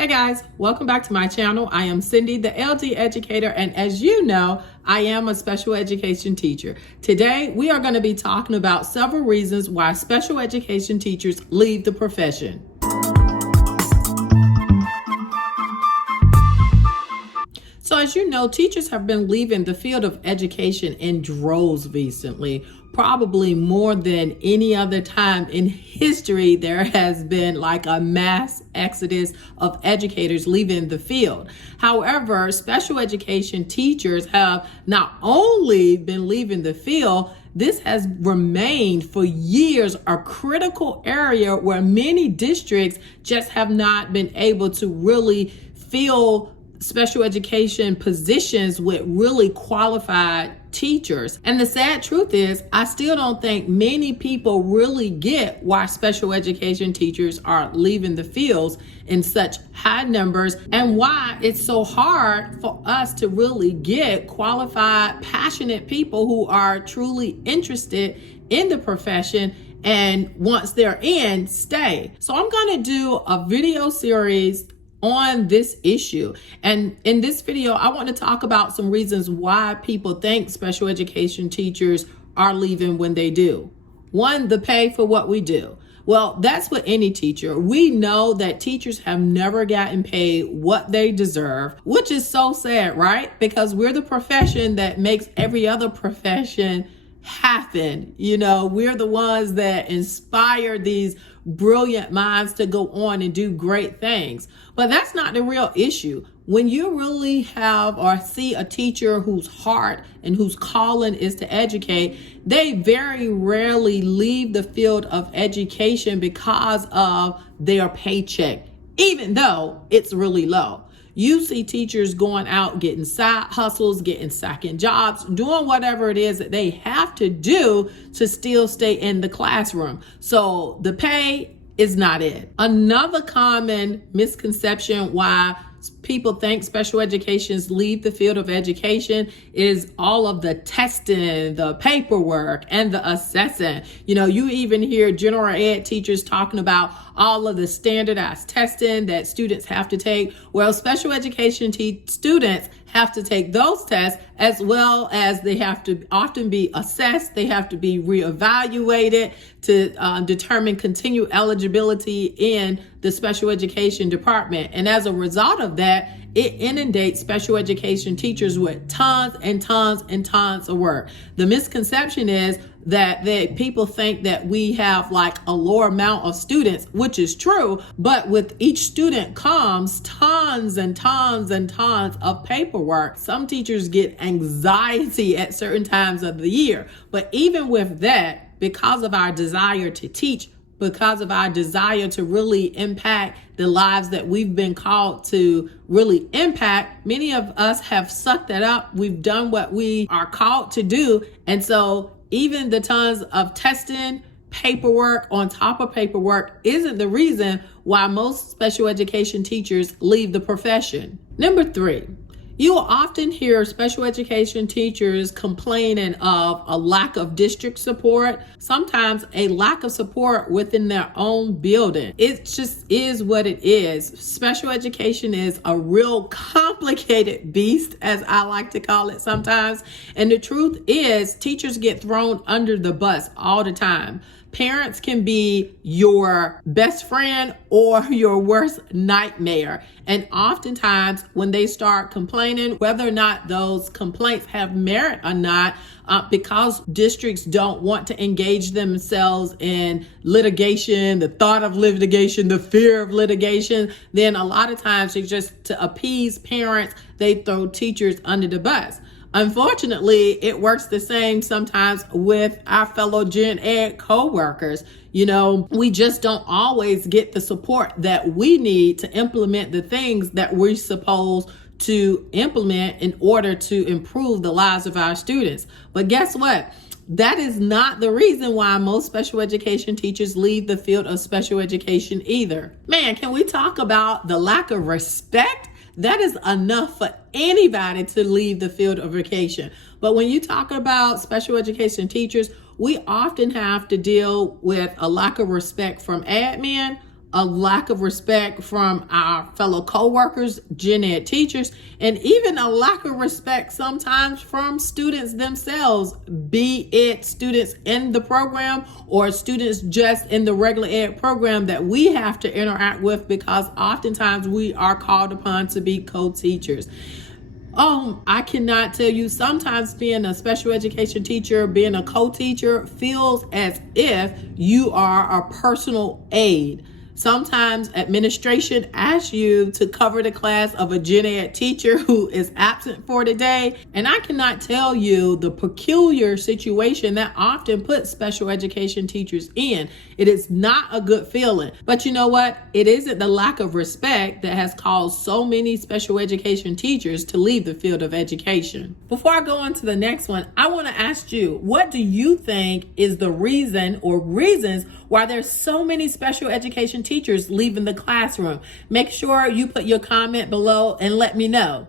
Hey guys, welcome back to my channel. I am Cindy, the LD educator, and as you know, I am a special education teacher. Today, we are going to be talking about several reasons why special education teachers leave the profession. So as you know, teachers have been leaving the field of education in droves recently. Probably more than any other time in history, there has been like a mass exodus of educators leaving the field. However, special education teachers have not only been leaving the field, this has remained for years a critical area where many districts just have not been able to really fill special education positions with really qualified teachers. And the sad truth is, I still don't think many people really get why special education teachers are leaving the fields in such high numbers and why it's so hard for us to really get qualified, passionate people who are truly interested in the profession and once they're in, stay. So I'm going to do a video series on this issue. And in this video, I want to talk about some reasons why people think special education teachers are leaving when they do. One, the pay for what we do. Well, that's with any teacher. We know that teachers have never gotten paid what they deserve, which is so sad, right? Because we're the profession that makes every other profession happen. You know, we're the ones that inspire these brilliant minds to go on and do great things. But that's not the real issue. When you really have or see a teacher whose heart and whose calling is to educate, they very rarely leave the field of education because of their paycheck, even though it's really low. You see teachers going out, getting side hustles, getting second jobs, doing whatever it is that they have to do to still stay in the classroom. So the pay is not it. Another common misconception why people think special educations leave the field of education is all of the testing, the paperwork, and the assessing. You know, you even hear general ed teachers talking about all of the standardized testing that students have to take. Well, special education students have to take those tests as well as they have to often be assessed. They have to be reevaluated to determine continued eligibility in the special education department. And as a result of that, it inundates special education teachers with tons and tons and tons of work. The misconception is that people think that we have like a lower amount of students, which is true, but with each student comes tons and tons and tons of paperwork. Some teachers get anxiety at certain times of the year, but even with that, because of our desire to teach, because of our desire to really impact the lives that we've been called to really impact, many of us have sucked that up. We've done what we are called to do. And so even the tons of testing, paperwork on top of paperwork isn't the reason why most special education teachers leave the profession. Number 3. You will often hear special education teachers complaining of a lack of district support, sometimes a lack of support within their own building. It just is what it is. Special education is a real complicated beast, as I like to call it sometimes. And the truth is, teachers get thrown under the bus all the time. Parents can be your best friend or your worst nightmare. And oftentimes when they start complaining, whether or not those complaints have merit or not, because districts don't want to engage themselves in litigation, the thought of litigation, the fear of litigation, then a lot of times it's just to appease parents, they throw teachers under the bus. Unfortunately, it works the same sometimes with our fellow gen ed co-workers. You know, we just don't always get the support that we need to implement the things that we're supposed to implement in order to improve the lives of our students. But guess what? That is not the reason why most special education teachers leave the field of special education either. Man, can we talk about the lack of respect? That is enough for anybody to leave the field of education. But when you talk about special education teachers, we often have to deal with a lack of respect from admin, a lack of respect from our fellow co-workers, gen ed teachers, and even a lack of respect sometimes from students themselves, be it students in the program or students just in the regular ed program that we have to interact with, because oftentimes we are called upon to be co-teachers. I cannot tell you, sometimes being a special education teacher, being a co-teacher feels as if you are a personal aide. Sometimes administration asks you to cover the class of a gen ed teacher who is absent for the day. And I cannot tell you the peculiar situation that often puts special education teachers in. It is not a good feeling. But you know what? It isn't the lack of respect that has caused so many special education teachers to leave the field of education. Before I go on to the next one, I want to ask you, what do you think is the reason or reasons why there's so many special education teachers leaving the classroom? Make sure you put your comment below and let me know.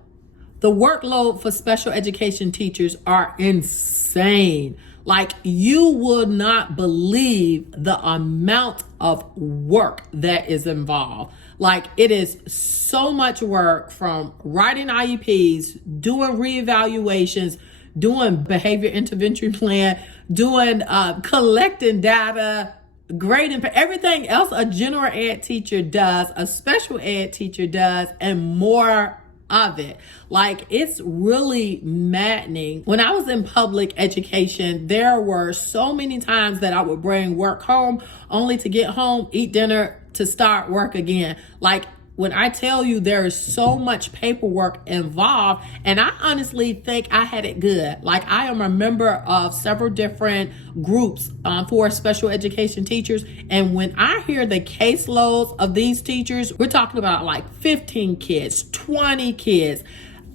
The workload for special education teachers are insane. Like, you will not believe the amount of work that is involved. Like, it is so much work, from writing IEPs, doing reevaluations, doing behavior intervention plan, doing collecting data, grading, everything else a general ed teacher does, a special ed teacher does, and more of it. Like, it's really maddening. When I was in public education, there were so many times that I would bring work home only to get home, eat dinner, to start work again. Like, when I tell you there is so much paperwork involved, and I honestly think I had it good. Like, I am a member of several different groups for special education teachers. And when I hear the caseloads of these teachers, we're talking about like 15 kids, 20 kids.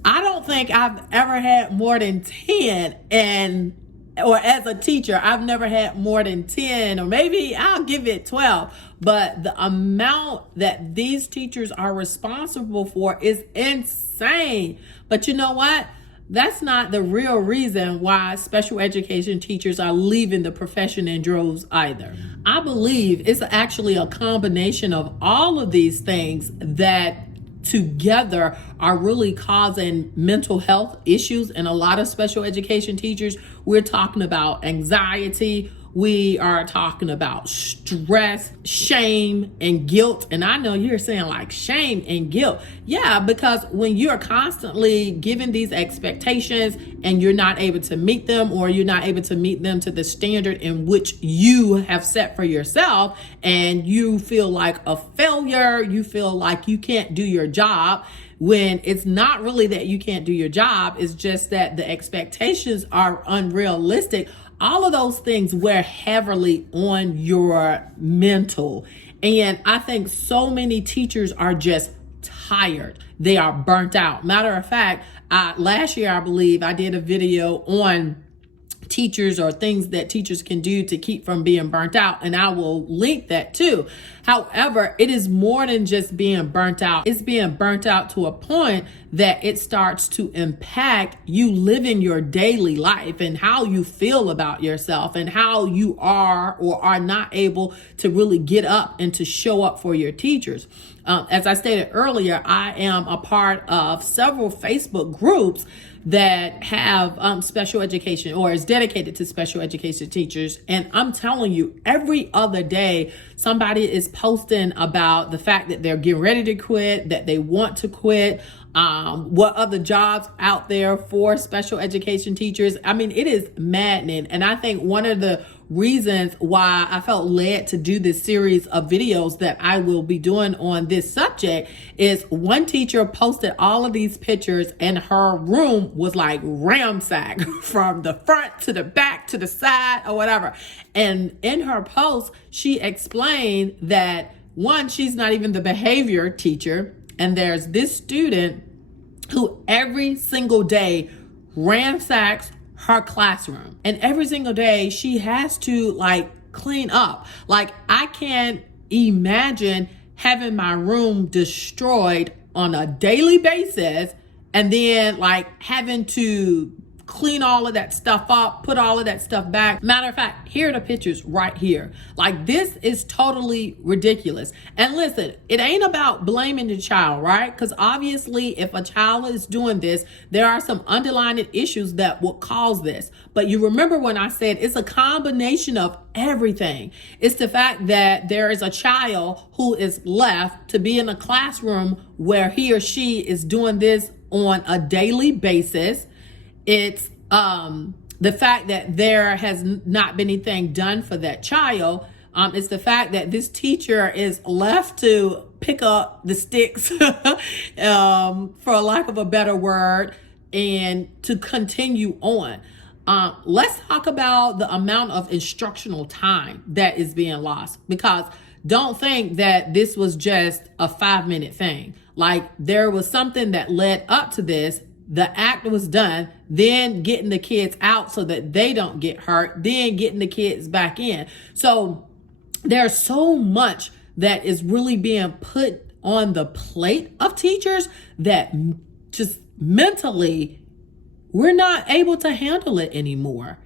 I don't think I've ever had more than 10, or as a teacher, I've never had more than 10, or maybe I'll give it 12. But the amount that these teachers are responsible for is insane. But you know what? That's not the real reason why special education teachers are leaving the profession in droves either. I believe it's actually a combination of all of these things that together are really causing mental health issues in a lot of special education teachers. We're talking about anxiety. We are talking about stress, shame, and guilt. And I know you're saying, like, shame and guilt. Yeah, because when you're constantly given these expectations and you're not able to meet them, or you're not able to meet them to the standard in which you have set for yourself, and you feel like a failure, you feel like you can't do your job, when it's not really that you can't do your job, it's just that the expectations are unrealistic. All of those things wear heavily on your mental. And I think so many teachers are just tired. They are burnt out. Matter of fact, last year, I believe I did a video on teachers, or things that teachers can do to keep from being burnt out, and I will link that too. However, it is more than just being burnt out. It's being burnt out to a point that it starts to impact you living your daily life, and how you feel about yourself, and how you are or are not able to really get up and to show up for your teachers. As I stated earlier, I am a part of several Facebook groups that have special education, or is dedicated to special education teachers. And I'm telling you, every other day, somebody is posting about the fact that they're getting ready to quit, that they want to quit, what other jobs out there for special education teachers. I mean, it is maddening. And I think one of the reasons why I felt led to do this series of videos that I will be doing on this subject is, one teacher posted all of these pictures, and her room was like ransacked from the front to the back to the side or whatever. And in her post, she explained that, one, she's not even the behavior teacher, and there's this student who every single day ransacks her classroom, and every single day she has to like clean up. Like, I can't imagine having my room destroyed on a daily basis, and then like having to clean all of that stuff up, put all of that stuff back. Matter of fact, here are the pictures right here. Like, this is totally ridiculous. And listen, it ain't about blaming the child, right? Because obviously if a child is doing this, there are some underlying issues that will cause this. But you remember when I said it's a combination of everything. It's the fact that there is a child who is left to be in a classroom where he or she is doing this on a daily basis. It's the fact that there has not been anything done for that child. It's the fact that this teacher is left to pick up the sticks, for lack of a better word, and to continue on. Let's talk about the amount of instructional time that is being lost, because don't think that this was just a 5-minute thing. Like, there was something that led up to this. The act was done, then getting the kids out so that they don't get hurt, then getting the kids back in. So there's so much that is really being put on the plate of teachers that just mentally we're not able to handle it anymore.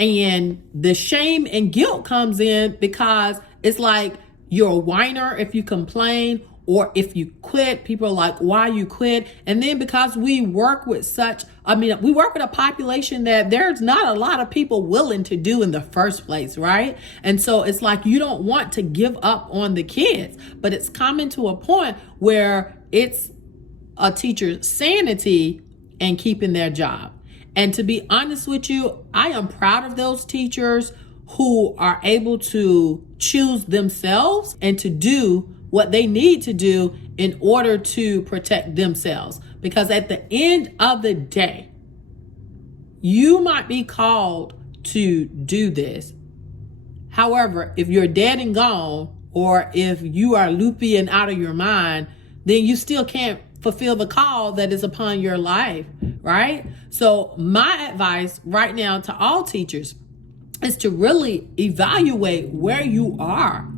And the shame and guilt comes in because it's like you're a whiner if you complain, or if you quit. People are like, why you quit? And then because we work with we work with a population that there's not a lot of people willing to do in the first place, right? And so it's like you don't want to give up on the kids, but it's coming to a point where it's a teacher's sanity and keeping their job. And to be honest with you, I am proud of those teachers who are able to choose themselves and to do what they need to do in order to protect themselves. Because at the end of the day, you might be called to do this. However, if you're dead and gone, or if you are loopy and out of your mind, then you still can't fulfill the call that is upon your life, right? So my advice right now to all teachers is to really evaluate where you are.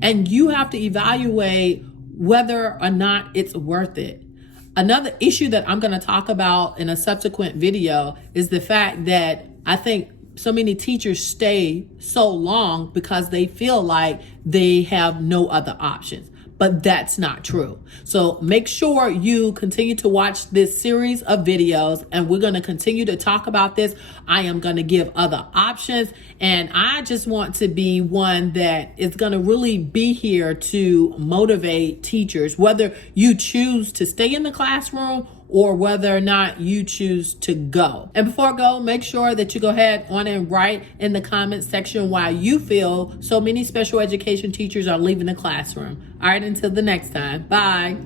And you have to evaluate whether or not it's worth it. Another issue that I'm going to talk about in a subsequent video is the fact that I think so many teachers stay so long because they feel like they have no other options. But that's not true. So make sure you continue to watch this series of videos, and we're going to continue to talk about this. I am going to give other options, and I just want to be one that is going to really be here to motivate teachers, whether you choose to stay in the classroom or whether or not you choose to go. And before I go, make sure that you go ahead on and write in the comments section why you feel so many special education teachers are leaving the classroom. All right, until the next time. Bye.